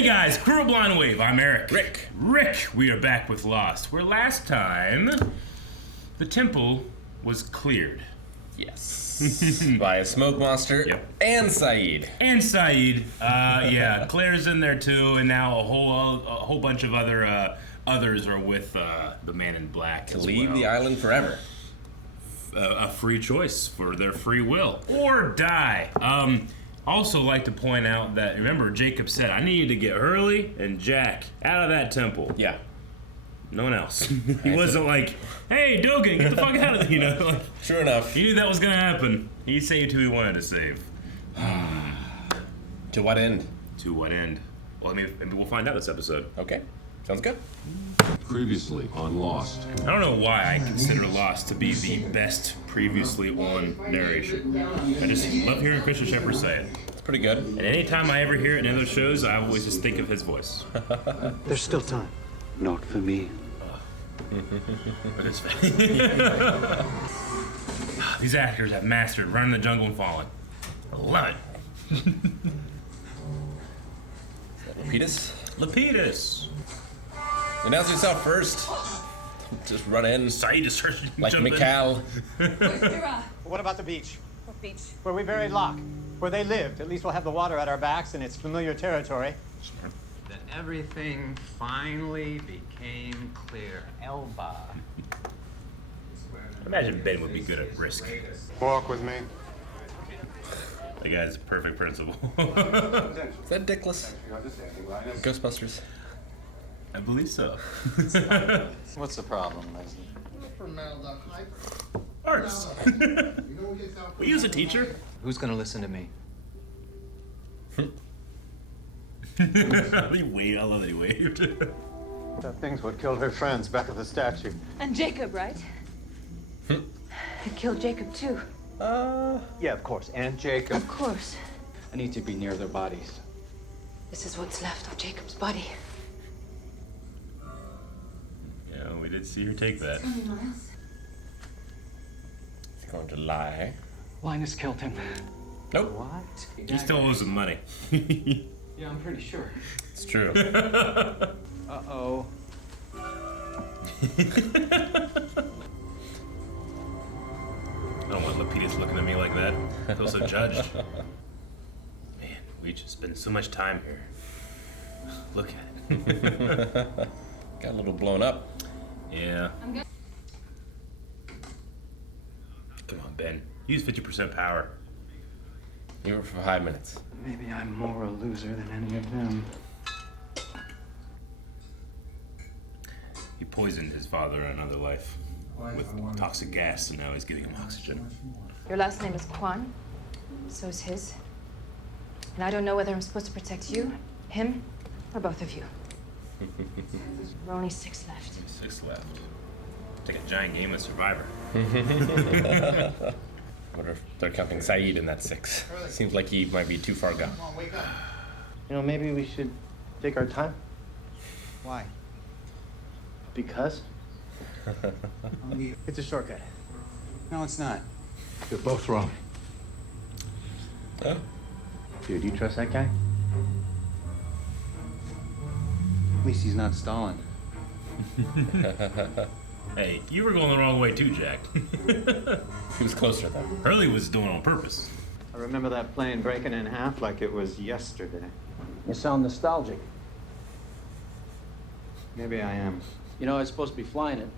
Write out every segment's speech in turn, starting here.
Hey guys, Crew of Blind Wave, I'm Eric. Rick, we are back with Lost, where last time the temple was cleared. Yes. By a smoke monster. Yep. And Saeed. Yeah, Claire's in there too, and now a whole bunch of others are with the Man in Black. To leave the island forever. A free choice for their free will, or die. Also like to point out that, remember, Jacob said, I need to get Hurley and Jack out of that temple. Yeah. No one else. He wasn't like, hey, Dogen, get the fuck out of there, Like, true enough. He knew that was going to happen. He saved who he wanted to save. To what end? To what end? Well, maybe we'll find out this episode. Okay. Sounds good. Previously on Lost. I don't know why I consider Lost to be the best previously on narration. I just love hearing Christian Shepherd say it. It's pretty good. And anytime I ever hear it in other shows, I always just think of his voice. There's still time. Not for me. But it's These actors have mastered running the jungle and falling. I love it. Lapidus? Lapidus. Announce yourself first. Just run in. Saeed just starts Like jumping. Mikal. What about the beach? What beach? Where we buried Locke. Where they lived. At least we'll have the water at our backs and it's familiar territory. Then everything finally became clear. Elba. Imagine Ben would be good at risk. Walk with me. That guy's a perfect principal. Is that Dickless? Ghostbusters. I believe so. What's the problem, Leslie? Arzt. Were you a teacher? Who's gonna listen to me? He waved. I love that he waved. That thing's what killed her friends back at the statue. And Jacob, right? It killed Jacob too. Yeah, of course. And Jacob. Of course. I need to be near their bodies. This is what's left of Jacob's body. Yeah, we did see her take that. He's going to lie. Linus killed him. Nope. What? He still owes him money. Yeah, I'm pretty sure. It's true. Uh-oh. I don't want Lapidus looking at me like that. I feel so judged. Man, we just spend so much time here. Look at it. Got a little blown up. Yeah. Come on, Ben. Use 50% power. You were for 5 minutes. Maybe I'm more a loser than any of them. He poisoned his father in another life with toxic gas, and now he's giving him oxygen. Your last name is Kwan. So's his. And I don't know whether I'm supposed to protect you, him, or both of you. We're only 6 left. 6 left. Take a giant game of Survivor. I wonder if they're counting Saeed in that 6. Seems like he might be too far gone. You know, maybe we should take our time. Why? Because? It's a shortcut. No, it's not. You're both wrong. Huh? Dude, you trust that guy? At least he's not Stalin. Hey, you were going the wrong way too, Jack. He was closer though. Hurley was doing it on purpose. I remember that plane breaking in half like it was yesterday. You sound nostalgic. Maybe I am. You know, I was supposed to be flying it.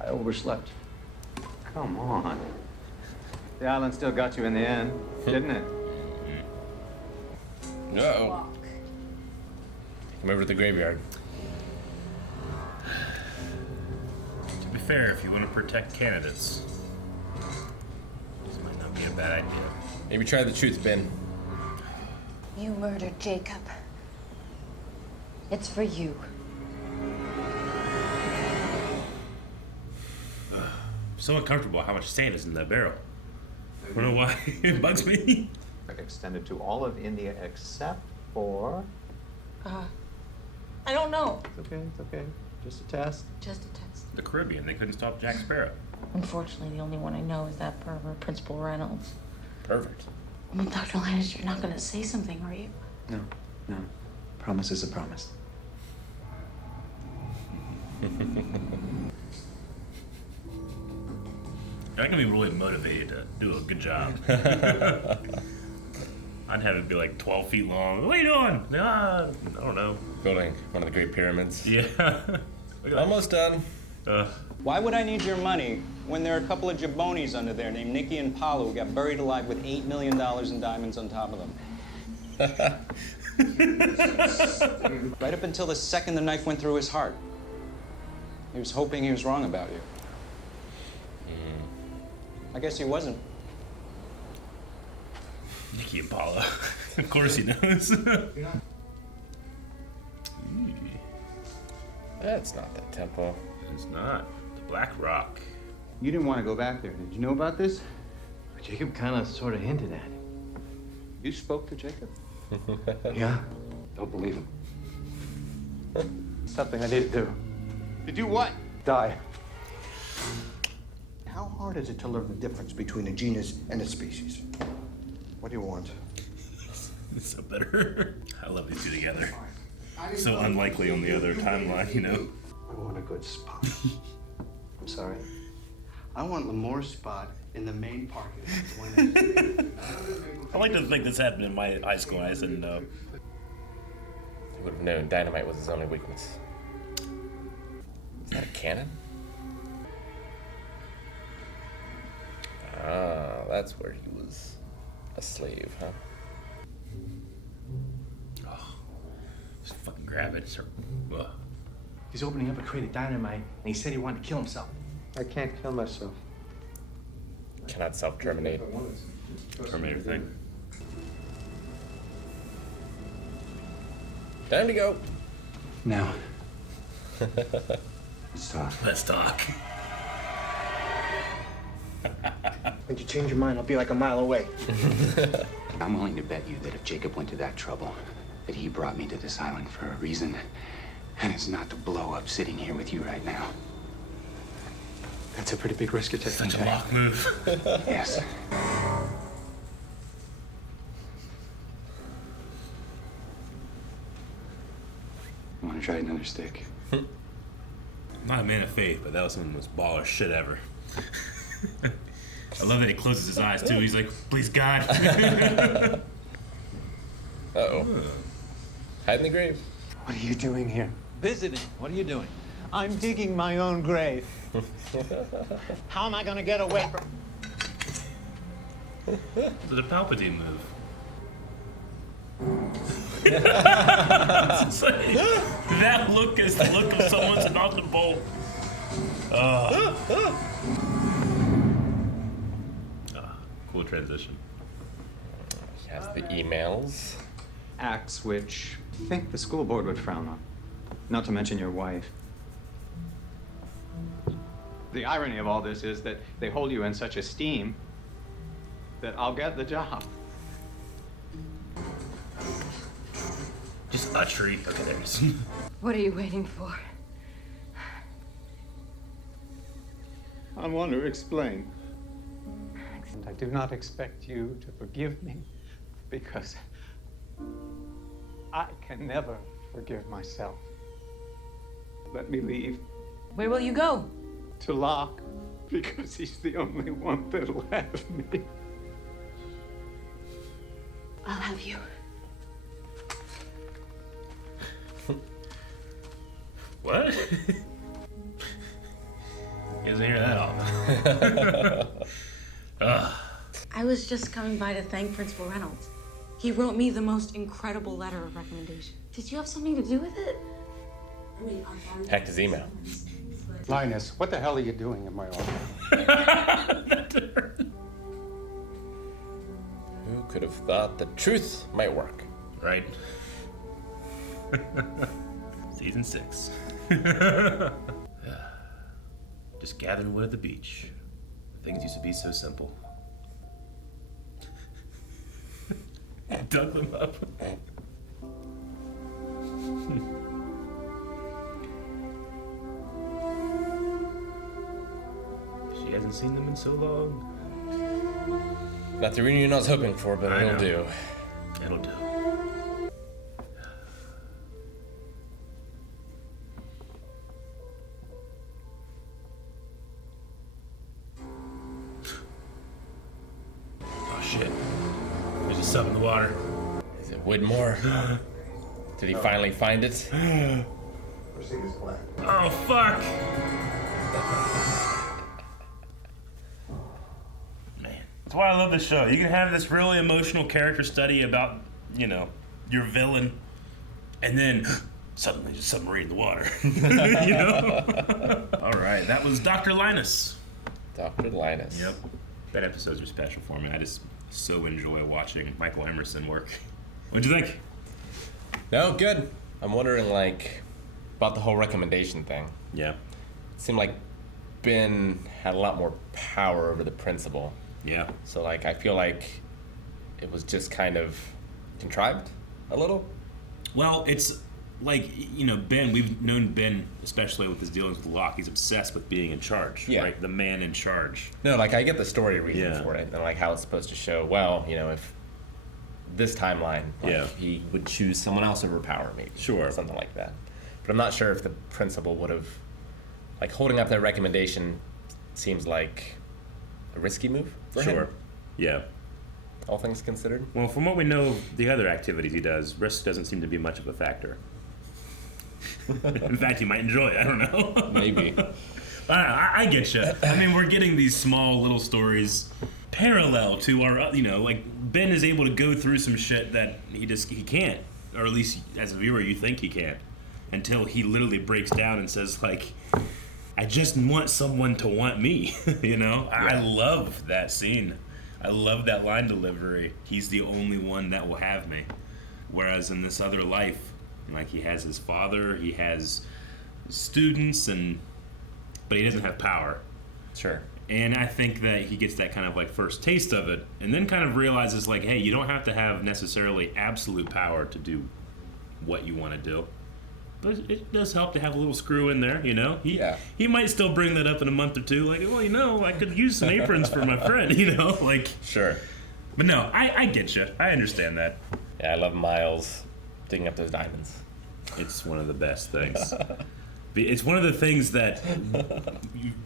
I overslept. Come on. The island still got you in the end, didn't it? Uh-oh. Come over to the graveyard. To be fair, if you want to protect candidates, this might not be a bad idea. Maybe try the truth, Ben. You murdered Jacob. It's for you. So uncomfortable how much sand is in that barrel. I don't know why it bugs me. Extended to all of India except for... I don't know. It's okay. Just a test. Just a test. The Caribbean, they couldn't stop Jack Sparrow. Unfortunately, the only one I know is that pervert Principal Reynolds. Perfect. Well, Dr. Linus, you're not going to say something, are you? No. Promise is a promise. I can be really motivated to do a good job. I'd have it be like 12 feet long. What are you doing? I don't know. Building one of the Great Pyramids. Yeah. Look at Almost done. that. Why would I need your money when there are a couple of jabronis under there named Nikki and Paulo who got buried alive with $8 million in diamonds on top of them? Right up until the second the knife went through his heart. He was hoping he was wrong about you. I guess he wasn't. Nikki and Paulo. Of course he knows. That's not the temple. It's not. The Black Rock. You didn't want to go back there. Did you know about this? Jacob kind of sort of hinted at it. You spoke to Jacob? Yeah. Don't believe him. Something I need to do. To do what? Die. How hard is it to learn the difference between a genus and a species? What do you want? It's so better. I love these two together. So unlikely on the other timeline, you know? I want a good spot. I'm sorry? I want Lemore's spot in the main parking lot. I like to think this happened in my high school and I just didn't know. He would have known dynamite was his only weakness. Is that a cannon? Ah, that's where he was a slave, huh? Oh, just fucking grab it. Ugh. He's opening up a crate of dynamite, and he said he wanted to kill himself. I can't kill myself. Cannot self-terminate. Terminator thing. Time to go. Now. Let's talk. Let's talk. When you change your mind, I'll be like a mile away. I'm willing to bet you that if Jacob went to that trouble, that he brought me to this island for a reason, and it's not to blow up sitting here with you right now. That's a pretty big risk you're taking. Such a lock move. Yes. Want to try another stick? I'm not a man of faith, but that was some of the most baller shit ever. I love that he closes his eyes too. He's like, please God. Uh-oh. Hide in the grave. What are you doing here? Visiting. What are you doing? I'm digging my own grave. How am I going to get away from... It's a Palpatine move. It's like, that look is the look of someone's about to bolt. Cool transition. He has the emails. Acts which I think the school board would frown on. Not to mention your wife. The irony of all this is that they hold you in such esteem that I'll get the job. Just a tree. Okay, there's. What are you waiting for? I want to explain. And I do not expect you to forgive me because I can never forgive myself. Let me leave Where will you go? to Locke because he's the only one that'll have me. I'll have you. What? He doesn't hear that all. I was just coming by to thank Principal Reynolds. He wrote me the most incredible letter of recommendation. Did you have something to do with it? Hacked his email. Linus, what the hell are you doing in my office? Who could have thought the truth might work? Right. Season 6. Just gathering wood at the beach. Things used to be so simple. Dug them up. She hasn't seen them in so long. Not the reunion I was hoping for, but I it'll know. do. It'll do. sub in the water. Is it Widmore? Did he finally find it? Oh, fuck! Man. That's why I love this show. You can have this really emotional character study about, you know, your villain, and then suddenly just submarine in the water. You know? Alright, that was Dr. Linus. Dr. Linus. Yep. That episodes are special for me. I just so enjoy watching Michael Emerson work. What'd you think? No, good. I'm wondering, like, about the whole recommendation thing. Yeah. It seemed like Ben had a lot more power over the principal. Yeah. So, like, I feel like it was just kind of contrived a little. Well, it's like, you know, Ben, we've known Ben, especially with his dealings with Locke, he's obsessed with being in charge, right? The man in charge. No, like, I get the story reason for it, and, like, how it's supposed to show, well, you know, if this timeline, like, he would choose someone else over power, maybe. Sure. Something like that. But I'm not sure if the principal would have, like, holding up that recommendation seems like a risky move for him. Yeah. All things considered. Well, from what we know of the other activities he does, risk doesn't seem to be much of a factor. In fact, he might enjoy it. I don't know. Maybe. I get you. I mean, we're getting these small little stories parallel to our, you know, like Ben is able to go through some shit that he can't, or at least as a viewer you think he can't, until he literally breaks down and says, like, I just want someone to want me. You know, I love that scene. I love that line delivery. He's the only one that will have me. Whereas in this other life, like, he has his father, he has students, but he doesn't have power. Sure. And I think that he gets that kind of like first taste of it, and then kind of realizes, like, hey, you don't have to have necessarily absolute power to do what you want to do. But it does help to have a little screw in there, you know? He might still bring that up in a month or two, like, well, you know, I could use some aprons for my friend, you know? Like, sure. But no, I get you. I understand that. Yeah, I love Miles digging up those diamonds. It's one of the best things. It's one of the things that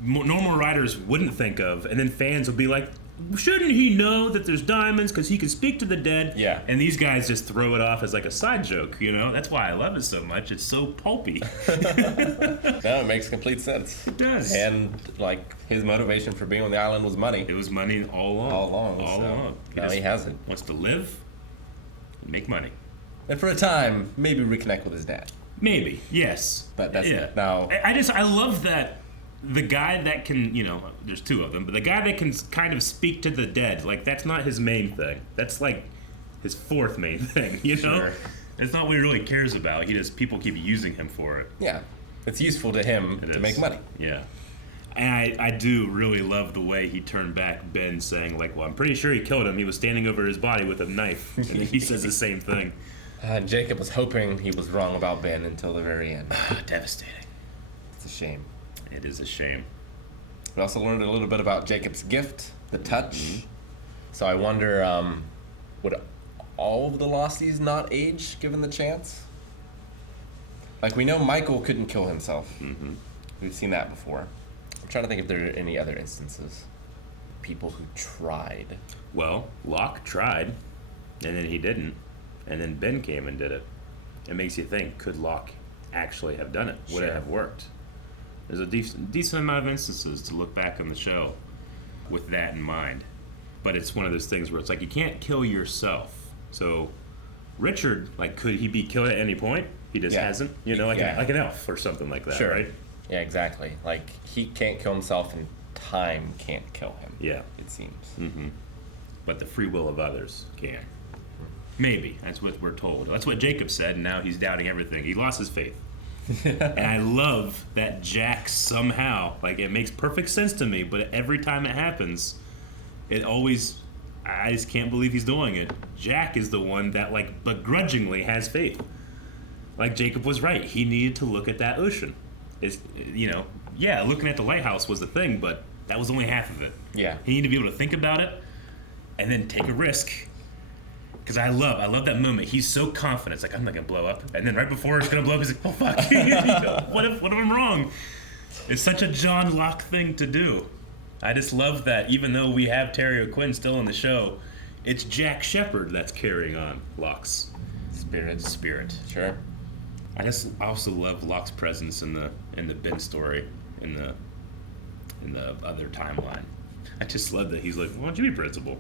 normal writers wouldn't think of, and then fans will be like, shouldn't he know that there's diamonds because he can speak to the dead? Yeah. And these guys just throw it off as like a side joke, you know? That's why I love it so much. It's so pulpy. No, it makes complete sense. It does. And, like, his motivation for being on the island was money. It was money all along. All along. All along. Now he has it. Wants to live, make money. And for a time, maybe reconnect with his dad. Maybe, yes. But that's now. I love that the guy that can, you know, there's two of them, but the guy that can kind of speak to the dead, like, that's not his main thing. That's like his fourth main thing, you know? Sure. It's not what he really cares about. People keep using him for it. Yeah. It's useful to him to make money. Yeah. And I do really love the way he turned back Ben saying, like, well, I'm pretty sure he killed him. He was standing over his body with a knife. And he says the same thing. Jacob was hoping he was wrong about Ben until the very end. Devastating. It's a shame. It is a shame. We also learned a little bit about Jacob's gift, the touch. Mm-hmm. So I wonder, would all of the Losties not age given the chance? Like, we know Michael couldn't kill himself. Mm-hmm. We've seen that before. I'm trying to think if there are any other instances. People who tried. Well, Locke tried, and then he didn't. And then Ben came and did it. It makes you think, could Locke actually have done it? Would it have worked? There's a decent amount of instances to look back on the show with that in mind. But it's one of those things where it's like, you can't kill yourself. So Richard, like, could he be killed at any point? He just hasn't, you know, like an elf or something like that, right? Yeah, exactly. Like, he can't kill himself and time can't kill him. Yeah. It seems. Mm-hmm. But the free will of others can. Maybe. That's what we're told. That's what Jacob said, and now he's doubting everything. He lost his faith. And I love that Jack somehow, like, it makes perfect sense to me, but every time it happens, it always, I just can't believe he's doing it. Jack is the one that, like, begrudgingly has faith. Like, Jacob was right. He needed to look at that ocean. It's, you know, yeah, looking at the lighthouse was the thing, but that was only half of it. Yeah. He needed to be able to think about it and then take a risk. Because I love that moment. He's so confident. It's like, I'm not going to blow up. And then right before it's going to blow up, he's like, oh, fuck. You know, what if I'm wrong? It's such a John Locke thing to do. I just love that even though we have Terry O'Quinn still in the show, it's Jack Shepherd that's carrying on Locke's spirit. Sure. I also love Locke's presence in the Ben story in the other timeline. I just love that he's like, why don't you be principal?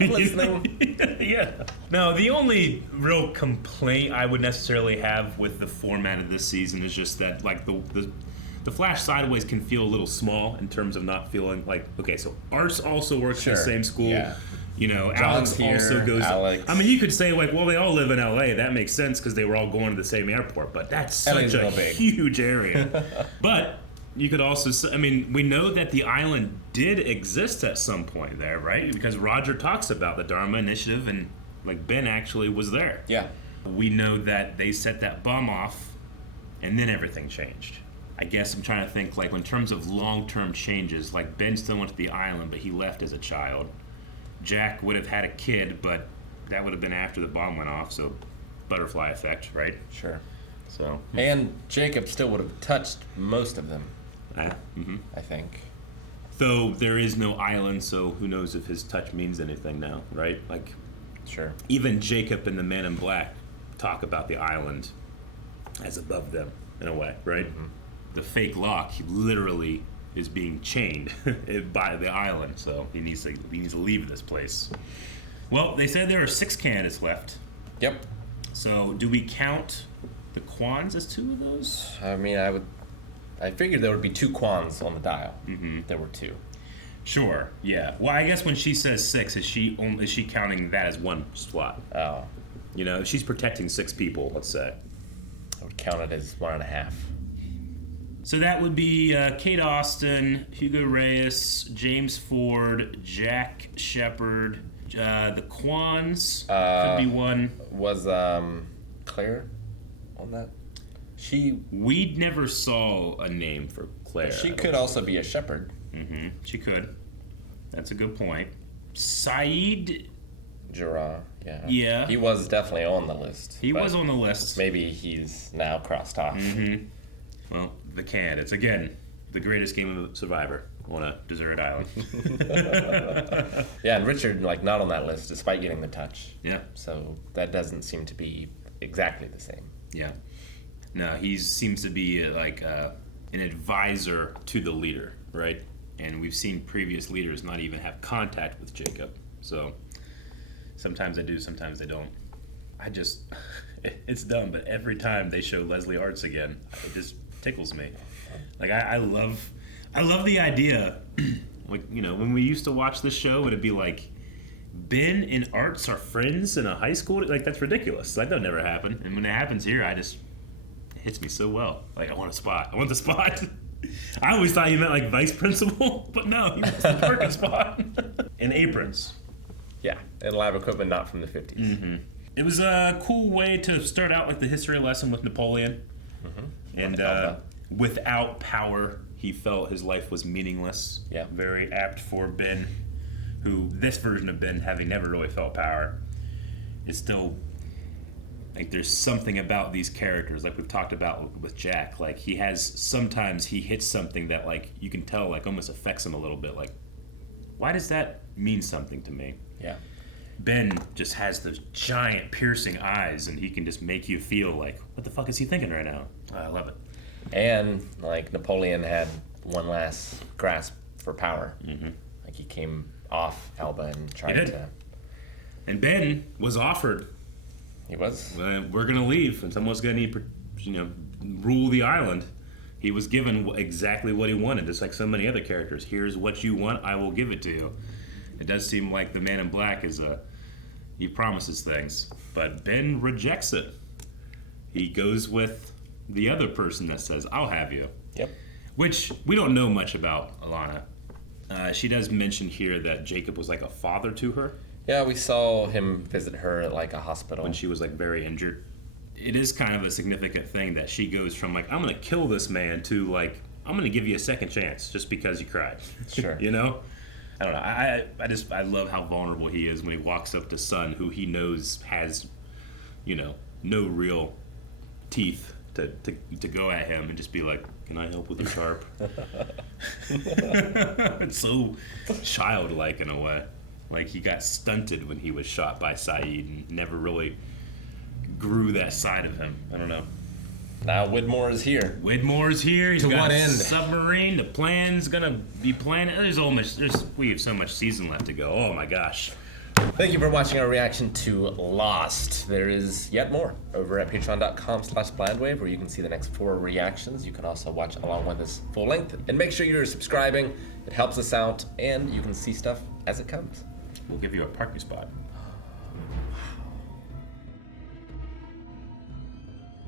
I'm listening. Yeah. No, the only real complaint I would necessarily have with the format of this season is just that, like, the Flash Sideways can feel a little small in terms of not feeling like, okay, so Arzt also works in the same school. Yeah. You know, John's Alex also goes. Alex. I mean, you could say, like, well, they all live in LA. That makes sense because they were all going to the same airport, but that's such a huge area. But you could also, I mean, we know that the island did exist at some point there, right? Because Roger talks about the Dharma Initiative and, like, Ben actually was there. Yeah. We know that they set that bomb off and then everything changed. I guess I'm trying to think, like, in terms of long-term changes, like, Ben still went to the island, but he left as a child. Jack would have had a kid, but that would have been after the bomb went off, so butterfly effect, right? Sure. So. And Jacob still would have touched most of them. Mm-hmm. I think. Though there is no island, so who knows if his touch means anything now, right? Like, sure. Even Jacob and the Man in Black talk about the island as above them, in a way, right? Mm-hmm. The fake Locke, he literally is being chained by the island, so he needs to leave this place. Well, they said there are 6 candidates left. Yep. So do we count the Kwans as 2 of those? I mean, I figured there would be 2 Kwans on the dial. Mm-hmm. There were 2. Sure. Yeah. Well, I guess when she says 6, is she counting that as 1 slot? Oh. You know, if she's protecting 6 people, let's say. I would count it as 1.5. So that would be Kate Austin, Hugo Reyes, James Ford, Jack Shepherd, the Kwans could be 1. Was Claire on that? We never saw a name for Claire. She could also be a shepherd. Mm-hmm. She could. That's a good point. Saeed Jarrah, yeah. Yeah. He was definitely on the list. He was on the list. Maybe he's now crossed off. Mm-hmm. Well, the candidates. Again, the greatest game of Survivor on a deserted island. Yeah, and Richard, like, not on that list despite getting the touch. Yeah. So that doesn't seem to be exactly the same. Yeah. No, he seems to be like an advisor to the leader, right? And we've seen previous leaders not even have contact with Jacob. So sometimes they do, sometimes they don't. It's dumb, but every time they show Leslie Arzt again, it just tickles me. Like, I love the idea. Like, you know, when we used to watch this show, it'd be like, Ben and Arzt are friends in a high school. Like, that's ridiculous. Like, that'll never happen. And when it happens here, it hits me so well. Like, I want a spot. I want the spot. I always thought he meant like vice principal, but no, he wants the parking spot. And aprons. Yeah, and lab equipment not from the 50s. Mm-hmm. It was a cool way to start out like the history lesson with Napoleon. Mm-hmm. And without power, he felt his life was meaningless. Yeah. Very apt for Ben, who, this version of Ben, having never really felt power, is still, like, there's something about these characters, like we've talked about with Jack. Like, sometimes he hits something that, like, you can tell, like, almost affects him a little bit. Like, why does that mean something to me? Yeah. Ben just has those giant piercing eyes, and he can just make you feel like, what the fuck is he thinking right now? Oh, I love it. And, like, Napoleon had one last grasp for power. Mm-hmm. Like, he came off Elba and tried to... And Ben was offered. He was? We're going to leave, and someone's going to, rule the island. He was given exactly what he wanted, just like so many other characters. Here's what you want, I will give it to you. It does seem like the Man in Black he promises things, but Ben rejects it. He goes with the other person that says, I'll have you. Yep. Which we don't know much about Ilana. She does mention here that Jacob was like a father to her. Yeah, we saw him visit her at, like, a hospital. When she was, like, very injured. It is kind of a significant thing that she goes from, like, I'm going to kill this man to, like, I'm going to give you a second chance just because you cried. Sure. You know? I don't know. I love how vulnerable he is when he walks up to Son, who he knows has, no real teeth to go at him and just be like, can I help with your sharp? It's so childlike in a way. Like he got stunted when he was shot by Saeed and never really grew that side of him. I don't know. Now Widmore is here. Widmore is here. He's To got what a end? submarine. The plan's gonna be planned. We have so much season left to go. Oh my gosh. Thank you for watching our reaction to Lost. There is yet more over at patreon.com/blandwave, where you can see the next 4 reactions. You can also watch along with us full length. And make sure you're subscribing. It helps us out, and you can see stuff as it comes. We'll give you a parking spot.